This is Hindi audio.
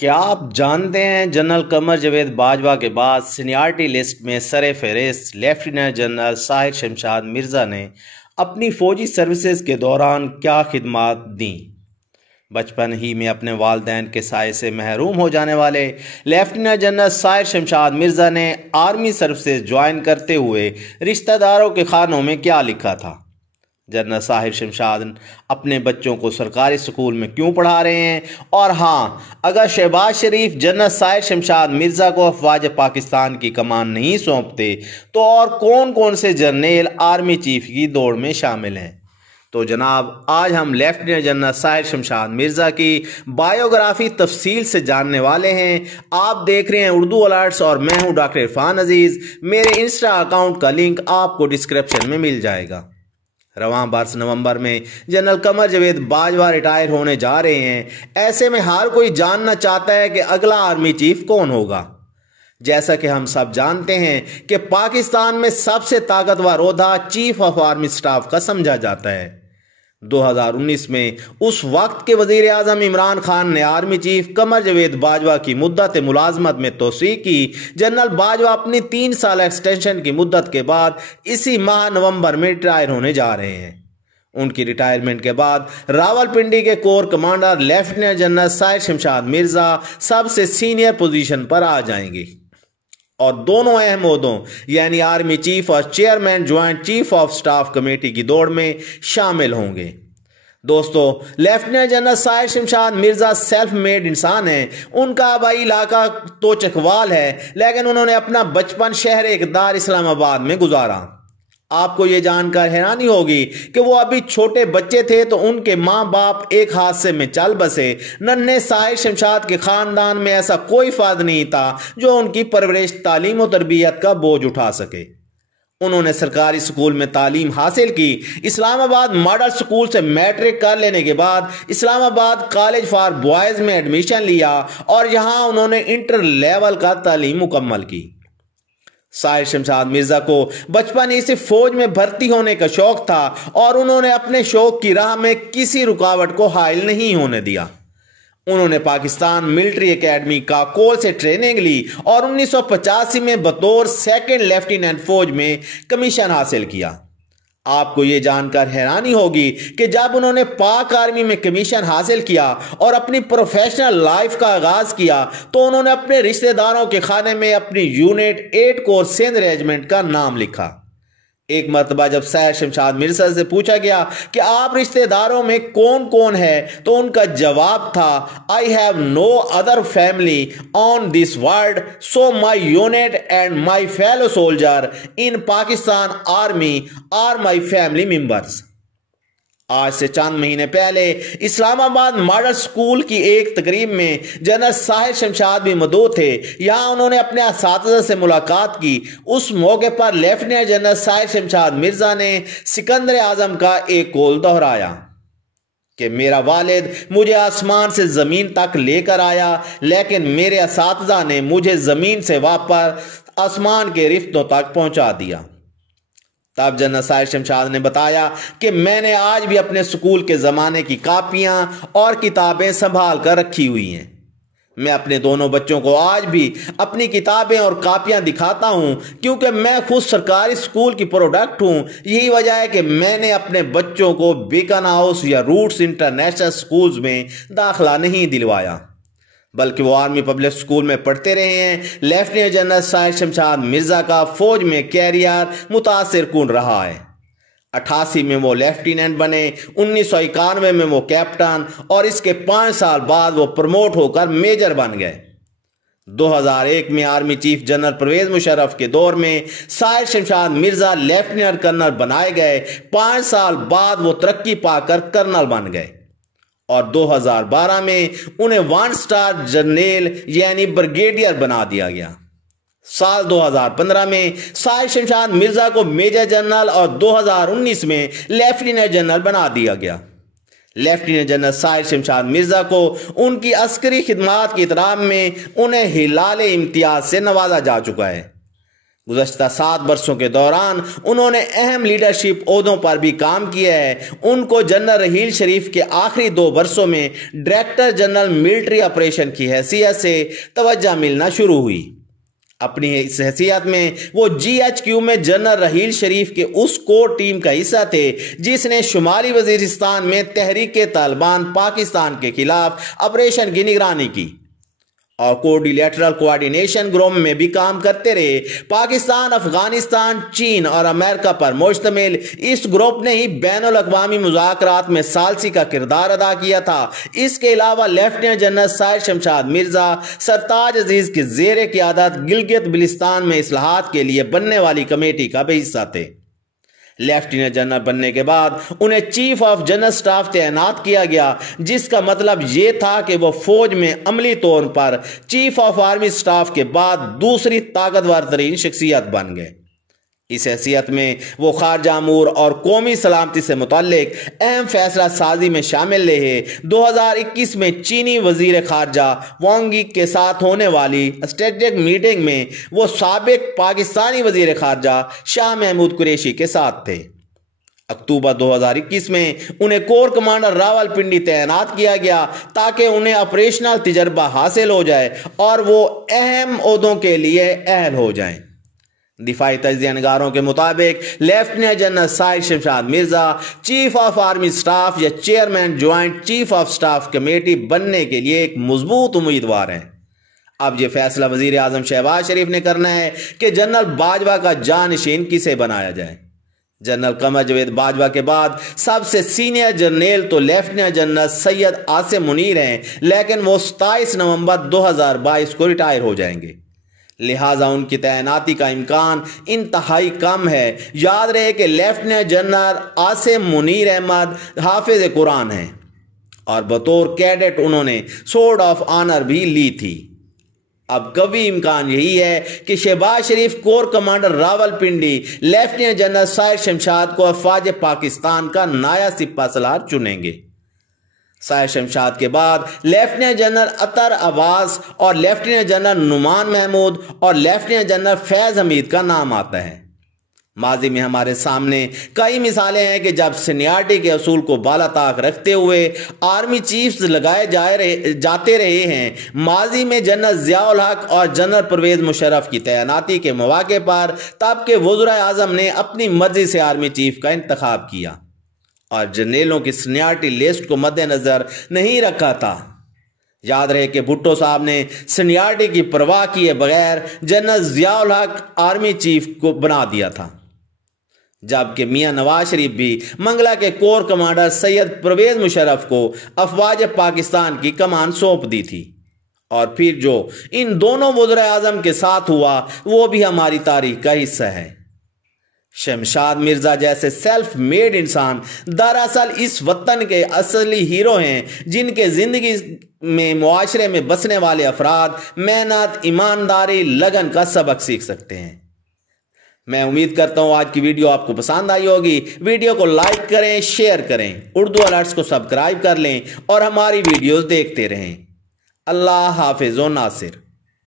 क्या आप जानते हैं जनरल कमर जावेद बाजवा के बाद सीनियरिटी लिस्ट में सरे फहरिस्त लेफ्टिनेंट जनरल साहिर शमशाद मिर्ज़ा ने अपनी फ़ौजी सर्विसेज के दौरान क्या खिदमात दी। बचपन ही में अपने वालिदैन के साए से महरूम हो जाने वाले लेफ्टिनेंट जनरल साहिर शमशाद मिर्ज़ा ने आर्मी सर्विसेज ज्वाइन करते हुए रिश्तेदारों के खानों में क्या लिखा था। जनरल साहिर शमशाद अपने बच्चों को सरकारी स्कूल में क्यों पढ़ा रहे हैं, और हाँ, अगर शहबाज शरीफ जनरल साहिर शमशाद मिर्ज़ा को अफवाज पाकिस्तान की कमान नहीं सौंपते तो और कौन कौन से जर्नेल आर्मी चीफ की दौड़ में शामिल हैं। तो जनाब, आज हम लेफ्टिनेंट जनरल साहिर शमशाद मिर्ज़ा की बायोग्राफी तफसील से जानने वाले हैं। आप देख रहे हैं उर्दू अलर्ट्स और मैं हूं डॉक्टर इरफान अजीज़। मेरे इंस्टा अकाउंट का लिंक आपको डिस्क्रिप्शन में मिल जाएगा। रवां बरस नवंबर में जनरल कमर जावेद बाजवा रिटायर होने जा रहे हैं। ऐसे में हर कोई जानना चाहता है कि अगला आर्मी चीफ कौन होगा। जैसा कि हम सब जानते हैं कि पाकिस्तान में सबसे ताकतवर ओहदा चीफ ऑफ आर्मी स्टाफ का समझा जाता है। 2019 में उस वक्त के वजीर आजम इमरान खान ने आर्मी चीफ कमर जावेद बाजवा की मुद्दत मुलाजमत में तोसी की। जनरल बाजवा अपनी 3 साल एक्सटेंशन की मुद्दत के बाद इसी माह नवंबर में रिटायर होने जा रहे हैं। उनकी रिटायरमेंट के बाद रावलपिंडी के core commander lieutenant general Sahir Shamshad Mirza सबसे सीनियर पोजीशन पर आ जाएंगे और दोनों अहम ओहदों यानी आर्मी चीफ और chairman joint chief of staff committee की दौड़ में शामिल होंगे। दोस्तों, lieutenant general Sahir Shamshad Mirza self made इंसान हैं। उनका आबाई इलाका तो चकवाल है, लेकिन उन्होंने अपना बचपन शहर इक़दार इस्लामाबाद में गुजारा। आपको ये जानकर हैरानी होगी कि वो अभी छोटे बच्चे थे तो उनके माँ बाप एक हादसे में चल बसे। नन्हे साहिर शमशाद के खानदान में ऐसा कोई फर्द नहीं था जो उनकी परवरिश, तालीम और तरबियत का बोझ उठा सके। उन्होंने सरकारी स्कूल में तालीम हासिल की। इस्लामाबाद मॉडल स्कूल से मैट्रिक कर लेने के बाद इस्लामाबाद कॉलेज फॉर बॉयज़ में एडमिशन लिया और यहाँ उन्होंने इंटर लेवल का तालीम मुकम्मल की। साहिर शमशाद मिर्ज़ा को बचपन ही से फौज में भर्ती होने का शौक था और उन्होंने अपने शौक की राह में किसी रुकावट को हायल नहीं होने दिया। उन्होंने पाकिस्तान मिलिट्री एकेडमी काकोल से ट्रेनिंग ली और 1985 में बतौर सेकंड लेफ्टिनेंट फौज में कमीशन हासिल किया। आपको ये जानकर हैरानी होगी कि जब उन्होंने पाक आर्मी में कमीशन हासिल किया और अपनी प्रोफेशनल लाइफ का आगाज किया तो उन्होंने अपने रिश्तेदारों के खाने में अपनी यूनिट 8 कोर सिंध रेजिमेंट का नाम लिखा। एक मरतबा जब साहिर शमशाद मिर्ज़ा से पूछा गया कि आप रिश्तेदारों में कौन कौन है तो उनका जवाब था, I have no other family on this world, so my unit and my fellow soldier in Pakistan army are my family members. आज से चंद महीने पहले इस्लामाबाद मॉडल स्कूल की एक तकरीब में जनरल साहिर शमशाद भी मौजूद थे। यहाँ उन्होंने अपने असातिज़ा से मुलाकात की। उस मौके पर लेफ्टिनेंट जनरल साहिर शमशाद मिर्ज़ा ने सिकंदर आजम का एक कौल दोहराया कि मेरा वालिद मुझे आसमान से ज़मीन तक लेकर आया, लेकिन मेरे असातिज़ा ने मुझे ज़मीन से वापस आसमान के रिफ्तों तक पहुँचा दिया। तब जनरल साहिर शमशाद ने बताया कि मैंने आज भी अपने स्कूल के ज़माने की कापियां और किताबें संभाल कर रखी हुई हैं। मैं अपने दोनों बच्चों को आज भी अपनी किताबें और कापियां दिखाता हूं क्योंकि मैं खुद सरकारी स्कूल की प्रोडक्ट हूं। यही वजह है कि मैंने अपने बच्चों को बीकन हाउस या रूट्स इंटरनेशनल स्कूल्स में दाखिला नहीं दिलवाया, बल्कि वो आर्मी पब्लिक स्कूल में पढ़ते रहे हैं। लेफ्टिनेंट जनरल साहिर शमशाद मिर्ज़ा का फौज में कैरियर मुतासिर कुन रहा है। 88 में वो लेफ्टिनेंट बने, 1991 में वो कैप्टन और इसके 5 साल बाद वो प्रमोट होकर मेजर बन गए। 2001 में army chief general Pervez Musharraf के दौर में साहिर शमशाद मिर्ज़ा लेफ्टिनेंट कर्नल बनाए गए। 5 साल बाद वो तरक्की पाकर कर्नल बन गए और 2012 में उन्हें 1 स्टार जनरल यानी ब्रिगेडियर बना दिया गया। साल 2015 में साहिर शमशाद मिर्ज़ा को मेजर जनरल और 2019 में लेफ्टिनेंट जनरल बना दिया गया। लेफ्टिनेंट जनरल साहिर शमशाद मिर्ज़ा को उनकी अस्करी खिदमात की इतराम में उन्हें हिलाल इम्तियाज से नवाजा जा चुका है। गुज़श्ता 7 वर्षों के दौरान उन्होंने अहम लीडरशिप ओहदों पर भी काम किया है। उनको जनरल रहील शरीफ के आखिरी 2 वर्षों में डायरेक्टर जनरल मिलिट्री ऑपरेशन की हैसियत से तवज्जो मिलना शुरू हुई। अपनी इस हैसियत में वो GHQ में जनरल रहील शरीफ के उस कोर टीम का हिस्सा थे जिसने शुमाली वजीरिस्तान में तहरीक तालिबान पाकिस्तान के खिलाफ ऑपरेशन की निगरानी की और कोऑर्डिनेटरल कोऑर्डिनेशन ग्रुप में भी काम करते रहे। पाकिस्तान, अफगानिस्तान, चीन और अमेरिका पर मुश्तमिल इस ग्रुप ने ही बैनुल अक़वामी मुज़ाकरात में सालसी का किरदार अदा किया था। इसके अलावा लेफ्टिनेंट जनरल साहिर शमशाद मिर्जा सरताज अजीज के ज़ेर क़यादत गिलगित बिल्तिस्तान में इस्लाहात के लिए बनने वाली कमेटी का भी हिस्सा थे। लेफ्टिनेंट जनरल बनने के बाद उन्हें चीफ ऑफ जनरल स्टाफ तैनात किया गया, जिसका मतलब यह था कि वह फौज में अमली तौर पर चीफ ऑफ आर्मी स्टाफ के बाद दूसरी ताकतवर तरीन शख्सियत बन गए। इस हैसियत में वो खारजा अमूर और कौमी सलामती से मुतल्लिक अहम फैसला साजी में शामिल रहे। 2021 में चीनी वजीर खारजा वांग यी के साथ होने वाली स्ट्रेटेजिक मीटिंग में वो साबिक पाकिस्तानी वजीर खारजा शाह महमूद कुरैशी के साथ थे। अक्टूबर 2021 में उन्हें कोर कमांडर रावलपिंडी तैनात किया गया ताकि उन्हें ऑपरेशनल तजर्बा हासिल हो जाए और वो अहम ओहदों के लिए अहल हो जाएं। दिफाई तज्ज़िया निगारों के मुताबिक lieutenant general Sahir Shamshad Mirza chief of army staff या chairman joint chief of staff committee बनने के लिए एक मजबूत उम्मीदवार हैं। अब यह फैसला वजीर आजम शहबाज शरीफ ने करना है कि जनरल बाजवा का जानशीन किसे बनाया जाए। जनरल कमर जवेद बाजवा के बाद सबसे सीनियर जनरल तो लेफ्टिनेंट जनरल सैयद आसिम मुनीर हैं, लेकिन वो 27 नवंबर 2022 को रिटायर हो जाएंगे, लिहाजा उनकी तैनाती का इम्कान इंतहाई कम है। याद रहे कि लेफ्टिनेंट जनरल आसिम मुनीर अहमद हाफिज कुरान हैं और बतौर कैडेट उन्होंने सोर्ड ऑफ ऑनर भी ली थी। अब कभी इम्कान यही है कि Shahbaz Sharif corps commander Rawalpindi lieutenant general Sahir Shamshad को अफवाज पाकिस्तान का नाया सिपा सलार चुनेंगे। साहिर शमशाद के बाद लेफ्टिनेंट जनरल अतर अब्बास और लेफ्टिनेंट जनरल नुमान महमूद और लेफ्टिनेंट जनरल फैज हमीद का नाम आता है। माजी में हमारे सामने कई मिसालें हैं कि जब सीनियरिटी के असूल को बालाताक रखते हुए आर्मी चीफ्स लगाए जाते रहे हैं। माजी में जनरल ज़ियाउल हक और जनरल परवेज मुशर्रफ की तैनाती के मौके पर तब के वज़ीर आज़म ने अपनी मर्जी से आर्मी चीफ का इंतखाब किया और जनरलों की सीनियरिटी लिस्ट को मद्देनजर नहीं रखा था। याद रहे कि भुट्टो साहब ने सीनियरिटी की परवाह किए बगैर जनरल ज़ियाउल हक आर्मी चीफ को बना दिया था, जबकि मियां नवाज शरीफ भी मंगला के कोर कमांडर सैयद परवेज मुशर्रफ को अफवाज पाकिस्तान की कमान सौंप दी थी। और फिर जो इन दोनों वज़ीर आज़म के साथ हुआ वो भी हमारी तारीख का हिस्सा है। शमशाद मिर्जा जैसे सेल्फ मेड इंसान दरअसल इस वतन के असली हीरो हैं, जिनके जिंदगी में मुआशरे में बसने वाले अफराद मेहनत, ईमानदारी, लगन का सबक सीख सकते हैं। मैं उम्मीद करता हूं आज की वीडियो आपको पसंद आई होगी। वीडियो को लाइक करें, शेयर करें, उर्दू अलर्ट्स को सब्सक्राइब कर लें और हमारी वीडियोस देखते रहें। अल्लाह हाफिज़ व नासिर।